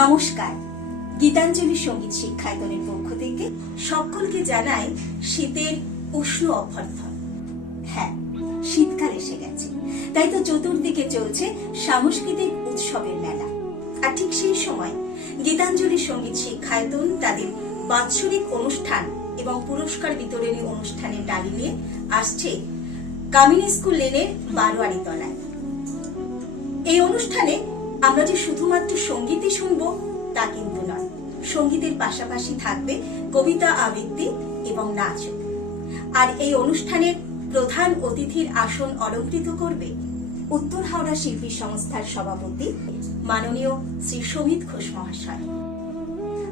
নমস্কার, গীতাঞ্জলি সঙ্গীত শিক্ষায়তনের পক্ষ থেকে সকলকে জানাই শীতের উষ্ণ অভ্যর্থনা। হ্যাঁ, শীতকাল এসে গেছে, তাই তো চতুর্দিকে চলছে সাংস্কৃতিক উৎসবের মেলা। আর ঠিক সেই সময় গীতাঞ্জলি সঙ্গীত শিক্ষায়তন তাদের বাৎসরিক অনুষ্ঠান এবং পুরস্কার বিতরণী অনুষ্ঠানের ডালি নিয়ে আসছে কামিনী স্কুল লেনের বারোয়ারি তলায়। এই অনুষ্ঠানে আমরা যে শুধুমাত্র সঙ্গীতই শুনবো তা কিন্তু নয়, সঙ্গীতের পাশাপাশি থাকবে কবিতা আবৃত্তি এবং নাচও। আর এই অনুষ্ঠানের প্রধান অতিথির আসন অলঙ্কৃত করবে উত্তর হাওড়া শিল্পী সংস্থার সভাপতি মাননীয় শ্রী সমিত ঘোষ মহাশয়।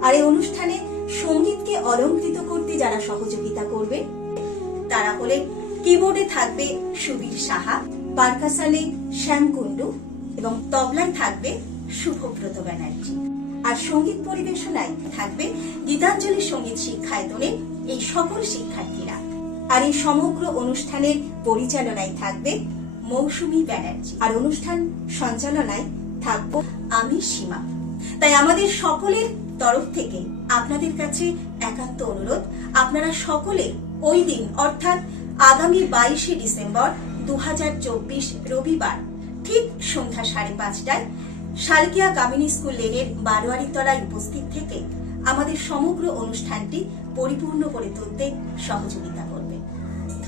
আর এই অনুষ্ঠানে সঙ্গীতকে অলঙ্কৃত করতে যারা সহযোগিতা করবে তারা হলেন কিবোর্ডে থাকবে সুবীর সাহা, পারকাসানে শ্যাম কুণ্ডু এবং তবলায় থাকবে শুভব্রত ব্যানার্জি। আর সঙ্গীত পরিবেশনায় থাকবে গীতাঞ্জলি সঙ্গীত শিক্ষায়তনের এই সকল শিক্ষার্থীরা। আর এই সমগ্র অনুষ্ঠানের পরিচালনায় থাকবে মৌসুমী ব্যানার্জি। আর অনুষ্ঠান সঞ্চালনায় থাকবো আমি সীমা। তাই আমাদের সকলের তরফ থেকে আপনাদের কাছে একান্ত অনুরোধ, আপনারা সকলে ওই দিন অর্থাৎ আগামী 22শে ডিসেম্বর 2024 রবিবার ঠিক সন্ধ্যা 5:30টায় শালকিয়া কামিনী স্কুল লেনের বারোয়ারি তলায় উপস্থিত থেকে আমাদের সমগ্র অনুষ্ঠানটি পরিপূর্ণ করে তুলতে সহযোগিতা করবে।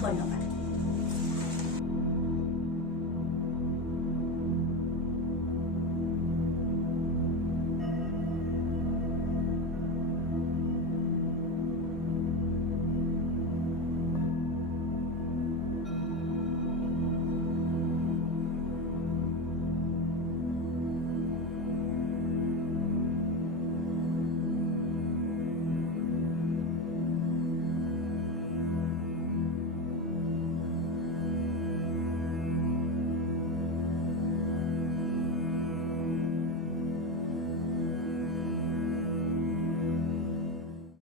ধন্যবাদ।